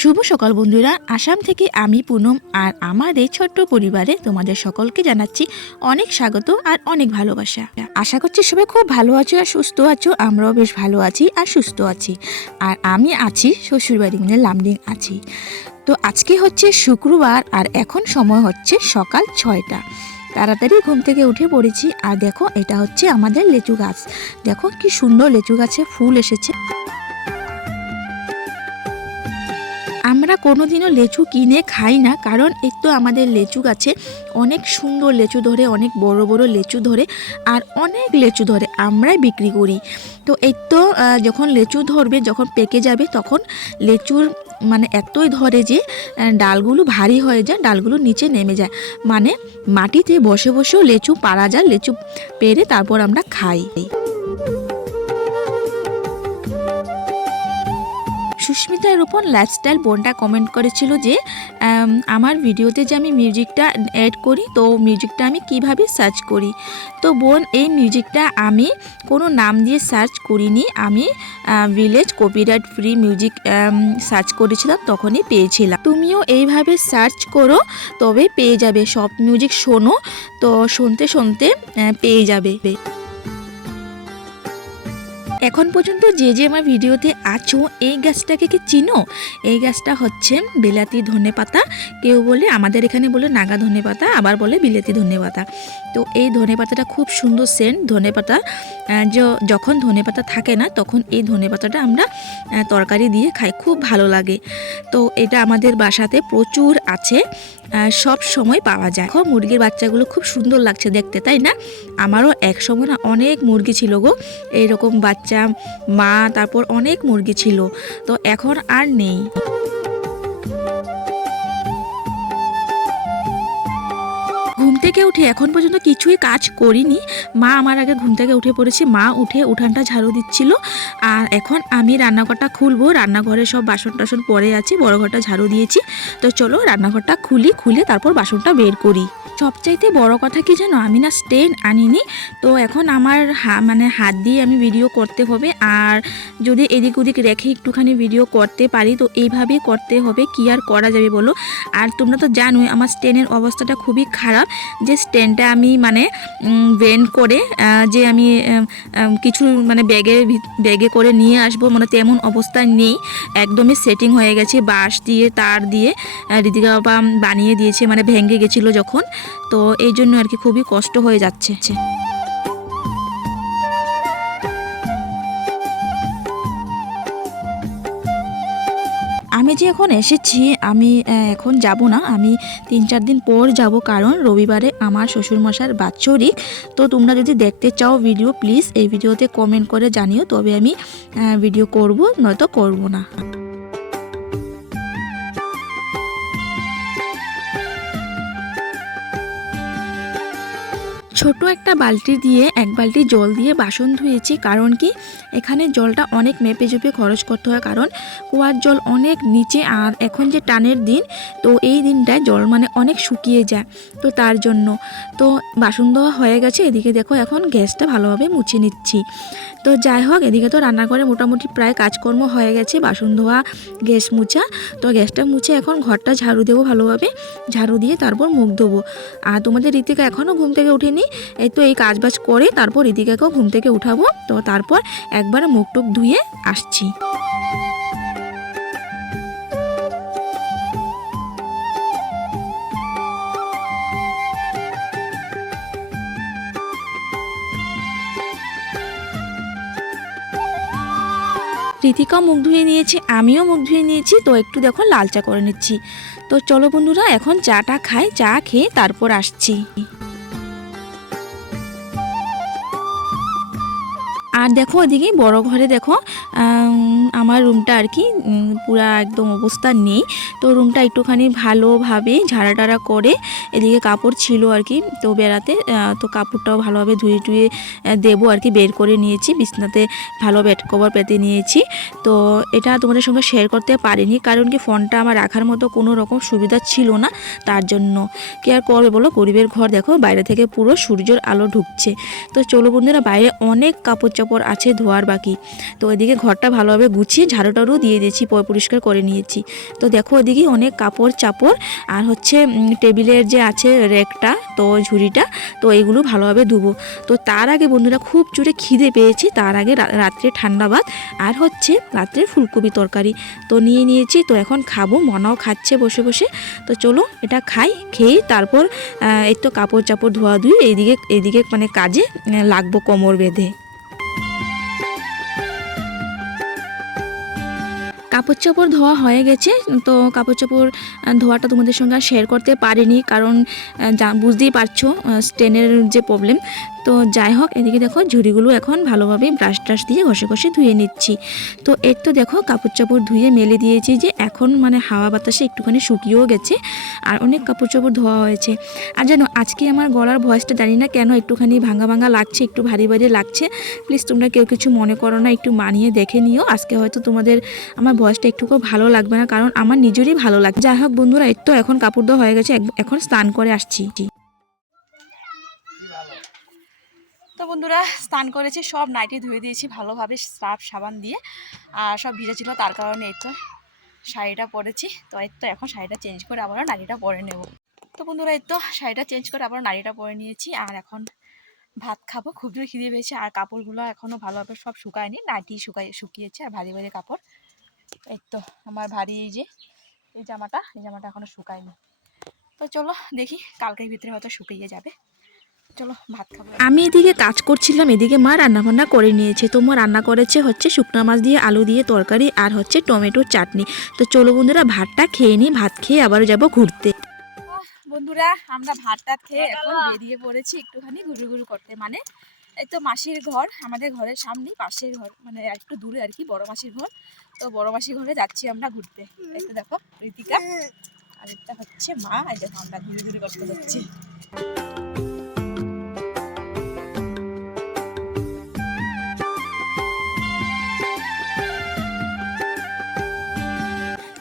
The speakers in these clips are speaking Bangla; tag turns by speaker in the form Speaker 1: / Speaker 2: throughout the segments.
Speaker 1: শুভ সকাল বন্ধুরা। আসাম থেকে আমি পুনম আর আমার এই ছোট্ট পরিবারে তোমাদের সকলকে জানাচ্ছি অনেক স্বাগত আর অনেক ভালোবাসা। আশা করছি সবাই খুব ভালো আছো আর সুস্থ আছো, আমরাও বেশ ভালো আছি আর সুস্থ আছি। আর আমি আছি, শ্বশুরবাড়ি মানে লামডিং আছি। তো আজকে হচ্ছে শুক্রবার আর এখন সময় হচ্ছে সকাল ছয়টা। তাড়াতাড়ি ঘুম থেকে উঠে পড়েছি। আর দেখো, এটা হচ্ছে আমাদের লেচু গাছ। দেখো, কি সুন্দর লেচু গাছে ফুল এসেছে। আমরা কোনোদিনও লেচু কিনে খাই না, কারণ এই তো আমাদের লেচু গাছে অনেক সুন্দর লেচু ধরে, অনেক বড় বড় লেচু ধরে, আর অনেক লেচু ধরে আমরাই বিক্রি করি। তো এই তো যখন লেচু ধরবে, যখন পেকে যাবে, তখন লেচুর মানে এতই ধরে যে ডালগুলো ভারী হয়ে যায়, ডালগুলো নিচে নেমে যায়। মানে মাটিতে বসে বসেও লেচু পারা যায়, লেচু পেরে তারপর আমরা খাই। সুস্মিতা রূপন লাইফস্টাইল বোনটা কমেন্ট করেছিল যে আমার ভিডিওতে যে আমি মিউজিকটা অ্যাড করি, তো মিউজিকটা আমি কীভাবে সার্চ করি? তো বোন, এই মিউজিকটা আমি কোনো নাম দিয়ে সার্চ করিনি। আমি village copyright free music search করেছিলাম, তখনই পেয়েছিলাম। তুমিও এইভাবে সার্চ করো, তবে পেয়ে যাবে। সব মিউজিক শোনো, তো শুনতে শুনতে পেয়ে যাবে। এখন পর্যন্ত যে যে আমার ভিডিওতে আছো, এই গাছটাকে কি চিনো? এই গাছটা হচ্ছে বিলাতি ধনে পাতা। কেউ বলে আমাদের এখানে বলে নাগা ধনে পাতা, আবার বলে বিলাতি ধনে পাতা। তো এই ধনে পাতাটা খুব সুন্দর সেন্ট ধনে পাতা। যখন ধনে পাতা থাকে না, তখন এই ধনে পাতাটা আমরা তরকারি দিয়ে খাই, খুব ভালো লাগে। তো এটা আমাদের বাসাতে প্রচুর আছে। সব সময় পাওয়া যায়। মুরগির বাচ্চাগুলো খুব সুন্দর লাগছে দেখতে, তাই না? আমারও এক সময় না অনেক মুরগি ছিল গো। এইরকম বাচ্চা, মা, তারপর অনেক মুরগি ছিল। তো এখন আর নেই। থেকে উঠে এখন পর্যন্ত কিছুই কাজ করিনি। মা আমার আগে ঘুম থেকে উঠে পড়েছে। মা উঠে উঠানটা ঝাড়ু দিচ্ছিল। আর এখন আমি রান্নাঘরটা খুলবো। রান্নাঘরে সব বাসন টাসন পরে আছে। বড় ঘরটা ঝাড়ু দিয়েছি। তো চলো রান্নাঘরটা খুলি, খুলে তারপর বাসনটা বের করি। সবচাইতে বড় কথা কি জানো? আমি না স্টেন আনিনি। তো এখন আমার মানে হাত দিয়ে আমি ভিডিও করতে হবে। আর যদি এদিক ওদিক রেখে একটুখানি ভিডিও করতে পারি, তো এইভাবেই করতে হবে। কি আর করা যাবে বলো? আর তোমরা তো জানোই, আমার স্টেনের অবস্থাটা খুবই খারাপ। যে স্ট্যান্ডটা আমি মানে বেন্ড করে যে আমি কিছু মানে ব্যাগে ব্যাগে করে নিয়ে আসব মানে তেমন অবস্থা নেই। একদমই সেটিং হয়ে গেছে বাঁশ দিয়ে, তার দিয়ে রিদিকা বাবা বানিয়ে দিয়েছে মানে ভেঙে গেছিল যখন। তো এই জন্য আর কি খুবই কষ্ট হয়ে যাচ্ছে। আমি যে এখন এসেছি, আমি এখন যাব না। আমি তিন চার দিন পর যাব, কারণ রবিবারে আমার শ্বশুরমশার বাৎসরিক। তো তোমরা যদি দেখতে চাও ভিডিও প্লিজ এই ভিডিওতে কমেন্ট করে জানিও, তবে আমি ভিডিও করব, নয়তো করব না। ছোট একটা বালতি দিয়ে, এক বালতি জল দিয়ে বাসন ধুয়েছি। কারণ কি? এখানে জলটা অনেক মেপে চুপে খরচ করতে হয়। কারণ কুয়ার জল অনেক নিচে আর এখন যে টানের দিন, তো এই দিনটায় জল মানে অনেক শুকিয়ে যায়। তো তার জন্য। তো বাসন ধোয়া হয়ে গেছে। এদিকে দেখো, এখন গ্যাসটা ভালোভাবে মুছে নিচ্ছি। তো যাই হোক, এদিকে তো রান্না করে মোটামুটি প্রায় কাজকর্ম হয়ে গেছে, বাসন ধোয়া, গ্যাস মুছা। তো গ্যাসটা মুছে এখন ঘরটা ঝাড়ু দেবো ভালোভাবে। ঝাড়ু দিয়ে তারপর মুখ ধোবো। আর তোমাদের ঋতিকা এখনও ঘুম থেকে উঠেনি এই তো এই কাজ বাজ করে তারপর ঋতিকাকেও ঘুম থেকে উঠাবো। তো তারপর একবারে মুখ টুক ধুয়ে আসছি। ঋতিকা মুখ ধুয়ে নিয়েছে, আমিও মুখ ধুয়ে নিয়েছি, তো একটু দেখো লাল চা করে নিচ্ছি। তো চলো বন্ধুরা, এখন চাটা খাই, চা খেয়ে তারপর আসছি। আর দেখো ওদিকে বড় ঘরে দেখো আমার রুমটা আর কি পুরা একদম অবস্থা নেই। তো রুমটা একটুখানি ভালোভাবে ঝাড়া টাড়া করে এদিকে কাপড় ছিল আর কি, তো বেড়াতে তো কাপড়টাও ভালোভাবে ধুয়ে টুয়ে দেবো আর কি, বের করে নিয়েছি, বিছনাতে ভালো বেড কভার পেতে নিয়েছি। তো এটা তোমাদের সঙ্গে শেয়ার করতে পারিনি, কারণ কি ফোনটা আমার রাখার মতো কোনো রকম সুবিধা ছিল না, তার জন্য। কি আর করবে বলো, গরিবের ঘর দেখো, বাইরে থেকে পুরো সূর্যের আলো ঢুকছে। তো চলো বন্ধুরা, বাইরে অনেক কাপড় চাপড় আছে, ধোয়ার বাকি। তো এদিকে ঘরটা ভালোভাবে গুছিয়ে ঝাড়ু টাড়ু দিয়ে দিয়েছি পরিষ্কার করে নিয়েছি। তো দেখো এদিকে অনেক কাপড় চাপড়, আর হচ্ছে টেবিলের যে আছে রেকটা, তো ঝুড়িটা, তো এগুলো ভালোভাবে ধুবো। তো তার আগে বন্ধুরা খুব জোরে খিদে পেয়েছি, তার আগে রাত্রে ঠান্ডা ভাত, আর হচ্ছে রাত্রে ফুলকপি তরকারি। তো নিয়ে নিয়েছি, তো এখন খাব, মনাও খাচ্ছে বসে বসে। তো চলো এটা খাই, খেয়ে তারপর এই তো কাপড় চাপড় ধোয়া ধুই এইদিকে এইদিকে মানে কাজে লাগবো কোমর বেঁধে। কাপড় চাপড় ধোয়া হয়ে গেছে, তো কাপড় চাপড় ধোয়াটা তোমাদের সঙ্গে আর শেয়ার করতে পারিনি কারণ বুঝতেই পারছ স্টেনের যে প্রবলেম তো যাই হোক, এদিকে দেখো ঝুড়িগুলো এখন ভালোভাবে ব্রাশ ট্রাশ দিয়ে ঘষে ঘষে ধুয়ে নিচ্ছি। তো এর তো দেখো কাপড় চাপড় ধুয়ে মেলে দিয়েছি যে এখন মানে হাওয়া বাতাসে একটুখানি শুকিয়েও গেছে আর অনেক কাপড় চাপড় ধোয়া হয়েছে। আর জানো, আজকে আমার গলার ভয়েসটা জানি না কেন একটুখানি ভাঙা ভাঙা লাগছে, একটু ভারী ভারী লাগছে। প্লিজ তোমরা কেউ কিছু মনে করো না, একটু মানিয়ে দেখে নিও। আজকে হয়তো তোমাদের, আমার ভয়েসটা একটুকু ভালো লাগবে না, কারণ আমার নিজেরই ভালো লাগছে। যাই হোক বন্ধুরা, এই তো এখন কাপড় ধোয়া হয়ে গেছে এখন স্নান করে আসছি। তো বন্ধুরা, স্নান করেছি, সব নাইটি ধুয়ে দিয়েছি ভালোভাবে সার্ফ সাবান দিয়ে, আর সব ভিজে ছিল, তার কারণে এই তো শাড়িটা পরেছি। তো এই তো এখন শাড়িটা চেঞ্জ করে আবার নাড়িটা পরে নেব। তো বন্ধুরা, এই তো শাড়িটা চেঞ্জ করে আবার নাড়িটা পরে নিয়েছি, আর এখন ভাত খাব। খুব জোর খিদে পেয়েছে, আর কাপড়গুলো এখনও ভালোভাবে সব শুকায়নি, নাইটি শুকাই শুকিয়েছে, আর ভারী ভারী কাপড়। এই তো আমার ভারী এই যে এই জামাটা এই জামাটা এখনও শুকায়নি। তো চলো দেখি কালকের ভিতরে হয়তো শুকিয়ে যাবে। চলো ভাত খাব। আমি এদিকে কাজ করছিলাম এদিকে মা রান্না বান্না করে নিয়েছে। তো মা রান্না করেছে হচ্ছে শুকনো মাছ দিয়ে আলু দিয়ে তরকারি আর হচ্ছে টমেটোর চাটনি। তো চলো বন্ধুরা ভাতটা খেয়ে নিই ভাত খেয়ে আবার যাব ঘুরতে। বন্ধুরা আমরা ভাত টাত খেয়ে এখন বেরিয়ে পড়েছি একটুখানি ঘুরু ঘুরু করতে। মানে এই তো মাসির ঘর আমাদের ঘরের সামনেই পাশের ঘর মানে একটু দূরে আর কি বড় মাসির ঘর। তো বড় মাসি ঘরে যাচ্ছি আমরা ঘুরতে। এই তো দেখো, রীতিকা। আর এটা হচ্ছে মা, এই দেখো আমরা ঘুরে ঘুরে করতে যাচ্ছি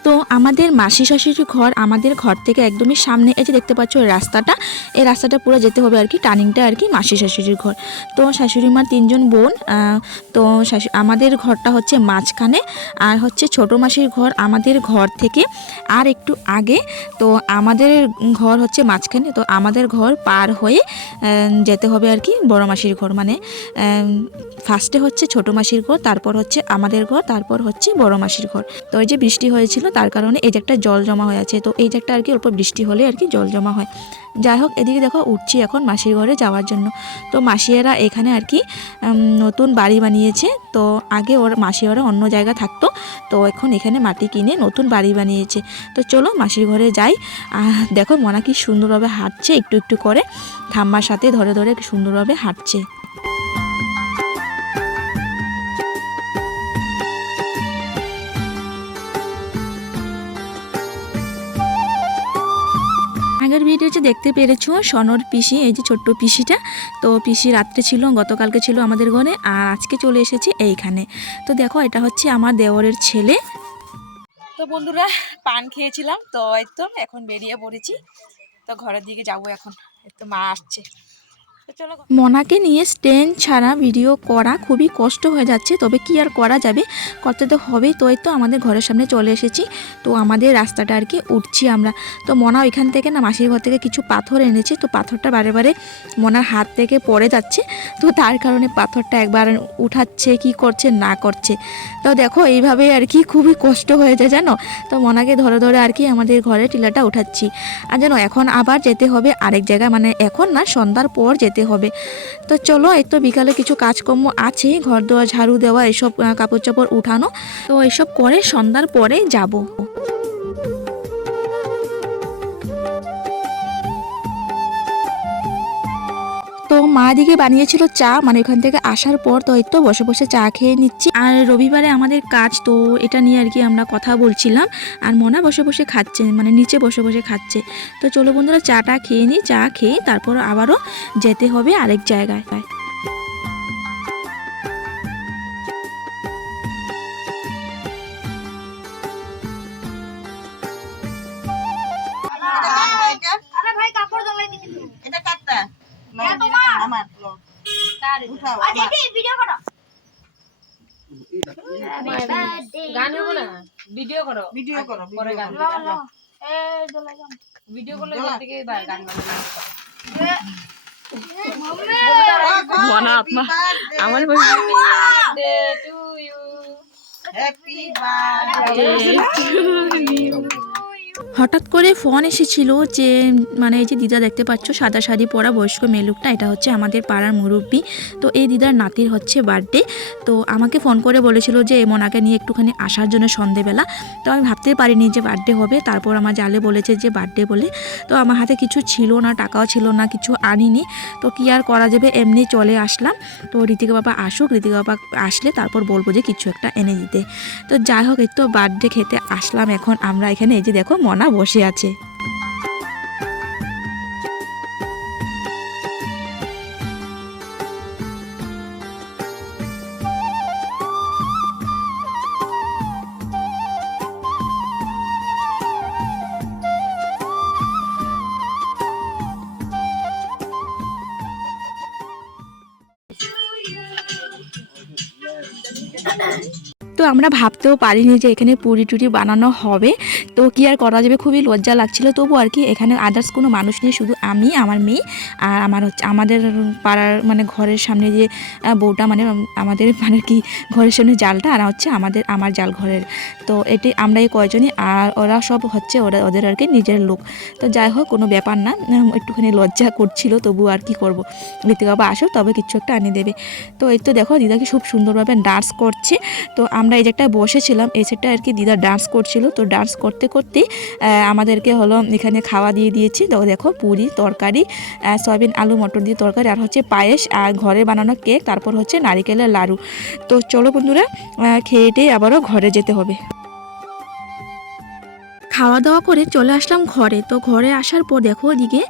Speaker 1: তো আমাদের মাসি শাশুড়ির ঘর আমাদের ঘর থেকে একদমই সামনে এই যে দেখতে পাচ্ছ রাস্তাটা, এই রাস্তাটা পুরো যেতে হবে আর কি টার্নিংটা আর কি মাসি শাশুড়ির ঘর। তো শাশুড়ি মা তিনজন বোন তো শাশু, আমাদের ঘরটা হচ্ছে মাঝখানে আর হচ্ছে ছোট মাসির ঘর আমাদের ঘর থেকে আর একটু আগে। তো আমাদের ঘর হচ্ছে মাঝখানে, তো আমাদের ঘর পার হয়ে যেতে হবে আর কি বড় মাসির ঘর মানে ফার্স্টে হচ্ছে ছোট মাসির ঘর, তারপর হচ্ছে আমাদের ঘর, তারপর হচ্ছে বড় মাসির ঘর। তো এই যে বৃষ্টি হয়েছিল, তার কারণে এই যে একটা জল জমা হয়ে আছে, তো এই যে একটা আর কি অল্প বৃষ্টি হলে আর কি জল জমা হয়। যাই হোক, এদিকে দেখো, উঠছি এখন মাসির ঘরে যাওয়ার জন্য। তো মাসিয়েরা এখানে আর কি নতুন বাড়ি বানিয়েছে। তো আগে ওর মাসিওরা অন্য জায়গা থাকতো, তো এখন এখানে মাটি কিনে নতুন বাড়ি বানিয়েছে। তো চলো মাসির ঘরে যাই। দেখো মনা কি সুন্দরভাবে হাঁটছে, একটু একটু করে। ঠাম্মার সাথে ধরে ধরে সুন্দরভাবে হাঁটছে। আগের ভিডিওতে দেখতে পেরেছ সনর পিসি, এই যে ছোট্ট পিসিটা। তো পিসি রাত্রে ছিল, গতকালকে ছিল আমাদের ঘরে, আর আজকে চলে এসেছে এইখানে। তো দেখো, এটা হচ্ছে আমার দেওরের ছেলে। তো বন্ধুরা, পান খেয়েছিলাম, তো তো এখন বেরিয়ে পড়েছি। তো ঘরের দিকে যাব এখন, একটু মা আসছে। মনাকে নিয়ে স্ট্যান্ড ছাড়া ভিডিও করা খুবই কষ্ট হয়ে যাচ্ছে, তবে কি আর করা যাবে? করতে তো হবেই তো তো আমাদের ঘরের সামনে চলে এসেছি। তো আমাদের রাস্তাটা আর কি উঠছি আমরা। তো মনা ওইখান থেকে না মাসির ঘর থেকে কিছু পাথর এনেছে, তো পাথরটা বারে বারে মনার হাত থেকে পড়ে যাচ্ছে। তো তার কারণে পাথরটা একবার উঠাচ্ছে, কি করছে, না করছে। তো দেখো এইভাবে আর কি খুবই কষ্ট হয়ে যায়, জানো? তো মনাকে ধরে ধরে আর কি আমাদের ঘরে টিলাটা উঠাচ্ছি। আর জানো, এখন আবার যেতে হবে আরেক জায়গায়। মানে এখন না সন্ধ্যার পর যেতে হবে। তো চলো, এই তো বিকালে কিছু কাজকর্ম আছে ঘর দেওয়া ঝাড়ু দেওয়া, এসব কাপড় চাপড় উঠানো। তো এসব করে সন্ধ্যার পরে যাব। মা দিকে বানিয়েছিল চা মানে ওখান থেকে আসার পর তো একটু বসে বসে চা খেয়ে নিচ্ছি। আর রবিবারে আমাদের কাজ তো এটা নিয়ে আর কি আমরা কথা বলছিলাম, আর মনা বসে বসে খাচ্ছে মানে নিচে বসে বসে খাচ্ছে। তো চলো বন্ধুরা, চাটা খেয়ে নিই, চা খেয়ে তারপর আবারও যেতে হবে আরেক জায়গায়।
Speaker 2: আমার লোক উঠাও
Speaker 3: আচ্ছা ভিডিও করো
Speaker 4: গান না ভিডিও করো
Speaker 2: ভিডিও করো
Speaker 4: পরে গান
Speaker 2: করো।
Speaker 3: লো লো এই দলাই গাম
Speaker 4: ভিডিও করলে থেকে গান গান
Speaker 2: মনা আপনা
Speaker 4: টু ইউ
Speaker 2: হ্যাপি বার্থডে
Speaker 1: হঠাৎ করে ফোন এসেছিল যে মানে এই যে দিদা দেখতে পাচ্ছ, সাদা শাড়ি পরা বয়স্ক মেয়ে লোকটা, এটা হচ্ছে আমাদের পাড়ার মুরব্বী। তো এই দিদার নাতির হচ্ছে বার্থডে তো আমাকে ফোন করে বলেছিল যে, মোনাকে নিয়ে একটুখানি আসার জন্য সন্ধেবেলা। তো আমি ভাবতে পারিনি যে বার্থডে হবে। তারপর আমার জালে বলেছে যে বার্থডে বলে। তো আমার হাতে কিছু ছিল না, টাকাও ছিল না, কিছু আনিনি। তো কি আর করা যাবে? এমনি চলে আসলাম। তো ঋতিকা বাবা আসুক, ঋতিকা বাবা আসলে তারপর বলব যে কিছু একটা এনে দিতে। তো যাই হোক, এই তো বার্থডে খেতে আসলাম এখন আমরা এখানে। এই যে দেখো মনা বসে আছে আমরা ভাবতেও পারিনি যে এখানে পুরি টুরি বানানো হবে। তো কি আর করা যাবে? খুবই লজ্জা লাগছিল। তবু আর কি এখানে আদার্স কোনো মানুষ নেই, শুধু আমি, আমার মেয়ে আর আমার হচ্ছে, আমাদের পাড়ার মানে ঘরের সামনে যে বউটা মানে আমাদের মানে কি ঘরের সামনে জালটা আর হচ্ছে আমাদের, আমার জাল ঘরের। তো এটি আমরা এই কয়জনই আর ওরা সব হচ্ছে ওরা, ওদের আর কি নিজের লোক। তো যাই হোক, কোনো ব্যাপার না। একটুখানি লজ্জা করছিল, তবু আর কি করব? ঋতিক বাবা আসো তবে কিছু একটা আনিয়ে দেবে। তো এই তো দেখো দিদাকে খুব সুন্দরভাবে ডান্স করছে। তো আমরা এই যে একটা বসেছিলাম এই সেটটা আর কি দিদা ডান্স করছিল। তো ডান্স করতে করতে আমাদেরকে হলো এখানে খাওয়া দিয়ে দিয়েছি। তো দেখো পুরি তরকারি সয়াবিন আলু মটর দিয়ে তরকারি আর হচ্ছে পায়েস আর ঘরে বানানো কেক তারপর হচ্ছে নারিকেলের লাড়ু। তো চলো বন্ধুরা আহ, খেয়ে টেয়ে আবারও ঘরে যেতে হবে। খাওয়া দাওয়া করে চলে আসলাম ঘরে। তো ঘরে আসার পর দেখো ওদিকে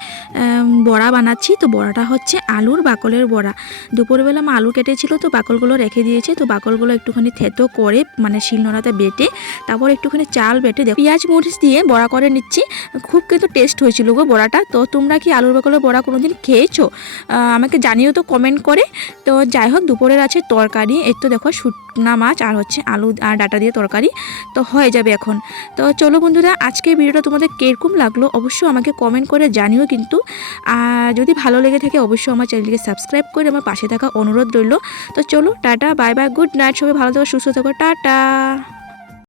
Speaker 1: বড়া বানাচ্ছি। তো বড়াটা হচ্ছে আলুর বাকলের বড়া। দুপুরবেলা মা আলু কেটেছিল, তো বাকলগুলো রেখে দিয়েছে। তো বাকলগুলো একটুখানি থেতো করে মানে শিলনোড়াতে বেটে, তারপর একটুখানি চাল বেটে দেখো, পেঁয়াজ মরিচ দিয়ে বড়া করে নিচ্ছি। খুব কিন্তু টেস্ট হয়েছিল গো বড়াটা। তো তোমরা কি আলুর বাকলের বড়া কোনোদিন খেয়েছো? আমাকে জানিও তো কমেন্ট করে। তো যাই হোক, দুপুরের আছে তরকারি। এর তো দেখো শুটনা মাছ আর হচ্ছে আলু আর ডাটা দিয়ে তরকারি তো হয়ে যাবে এখন। তো চলো বন্ধুরা, আজকে ভিডিওটা তোমাদের কীরকম লাগল অবশ্যই আমাকে কমেন্ট করে জানিও কিন্তু। আর যদি ভালো লেগে থাকে অবশ্যই আমার চ্যানেলকে সাবস্ক্রাইব করে আমার পাশে থাকা অনুরোধ রইল। তো চলো, tata bye bye good night সবাই ভালো থাকো, সুস্থ থাকো, টাটা।